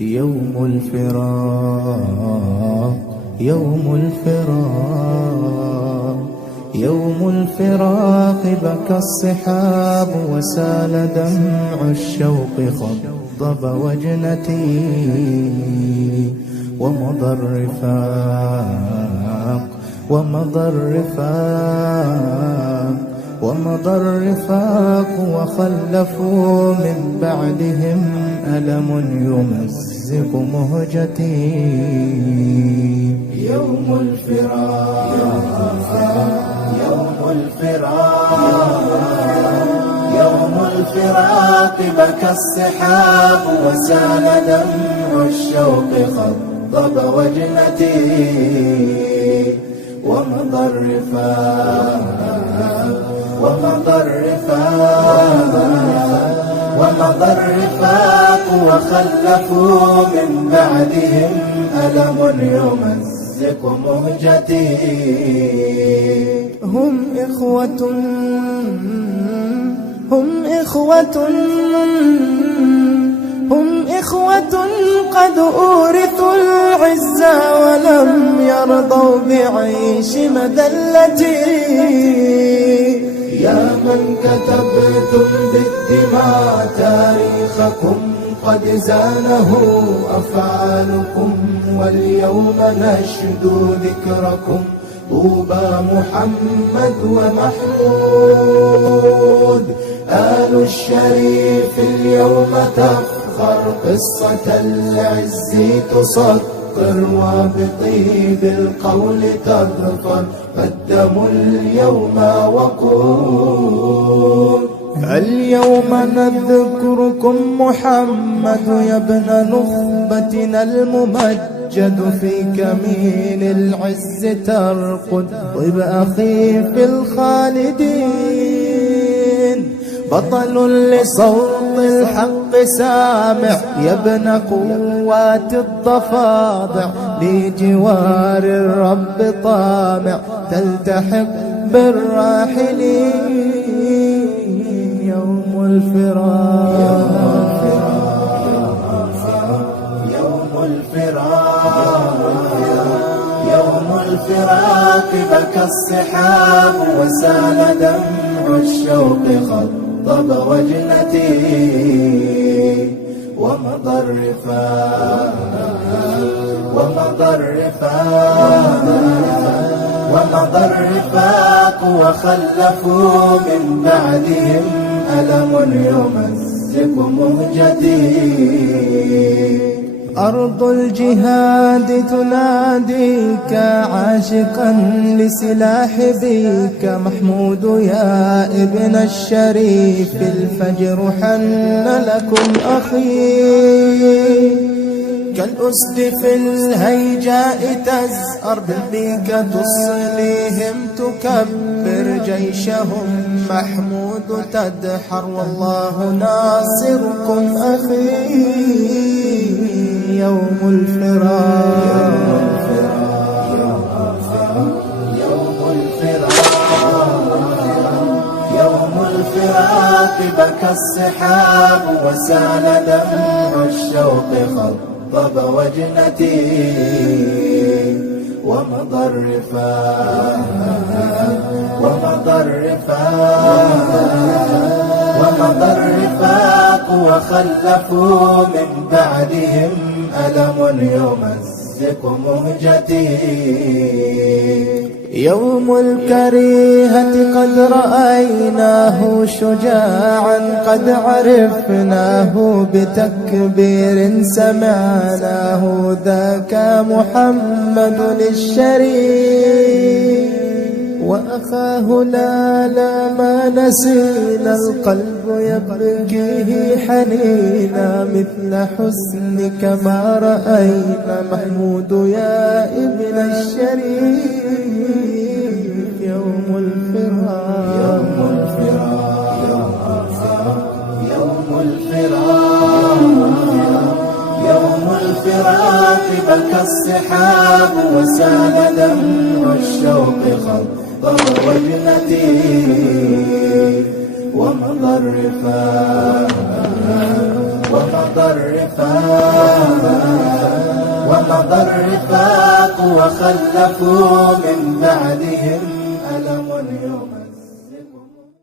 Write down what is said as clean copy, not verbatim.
يوم الفراق يوم الفراق يوم الفراق بكى الصحاب وسال دمع الشوق خضب وجنتي ومضى الرفاق ومضى الرفاق ومضى الرفاق وخلفوا من بعدهم ألم يمزق مهجتي يوم الفراق يوم الفراق يوم الفراق بكى الصحاب وسال دمع الشوق خضب وجنتي ومضى الرفاق ومضى الرفاق ومضى الرفاق وخلفوا من بعدهم ألم يمزق مهجتي هم إخوة قد أورثوا العزة ولم يرضوا بعيش مذلتي يا من كتبتم بالدماء تاريخكم قد زانه أفعالكم واليوم نشدو ذكركم طوبى محمد ومحمود آل الشريف اليوم تفخر قصة العز تسطر وبطيب القول تظفر فالدم اليوم وقود اليوم نذكركم محمد يا ابن نخبتنا الممجد في كمين العز ترقد طيب أخي في الخالدين بطل لصوت الحق سامع يا ابن قوات الضفادع لجوار الرب طامع تلتحق بالراحلين يوم الفراق يوم الفراق يوم الفراق بكى الصحاب وسال دمع الشوق خضب وجنتي ومضى الرفاق ومضى الرفاق ومضى الرفاق وخلفوا من بعدهم ألم يمزق مهجتي أرض الجهاد تناديك عاشقا لسلاح بيك محمود يا ابن الشريف الفجر حن لكم أخي كالأسد في الهيجاء تزأر بالبيك تصليهم تكبر جيشهم محمود تدحر والله ناصركم أخي يوم الفراق يوم الفراق بكى الصحاب وسال دمع الشوق خضب وجنتي ومضى الرفاق ومضى الرفاق ومضى الرفاق وخلفوا من بعدهم ألم يمزق مهجتي يوم الكريهة قد رأيناه شجاعا قد عرفناه بتكبير سمعناه ذاك محمد الشريف وأخاه لا ما نسينا القلب يبكيه حنينا مثل حسنك ما رأينا محمود يا ابن الشريف يوم الفراق يوم الفراق يوم الفراق يوم الفراق بكى الصحاب وسال دمع الشوق خضب وجنتي ومضى الرفاق مضى الرفاق وخلفوا من بعدهم ألم يمزقهم.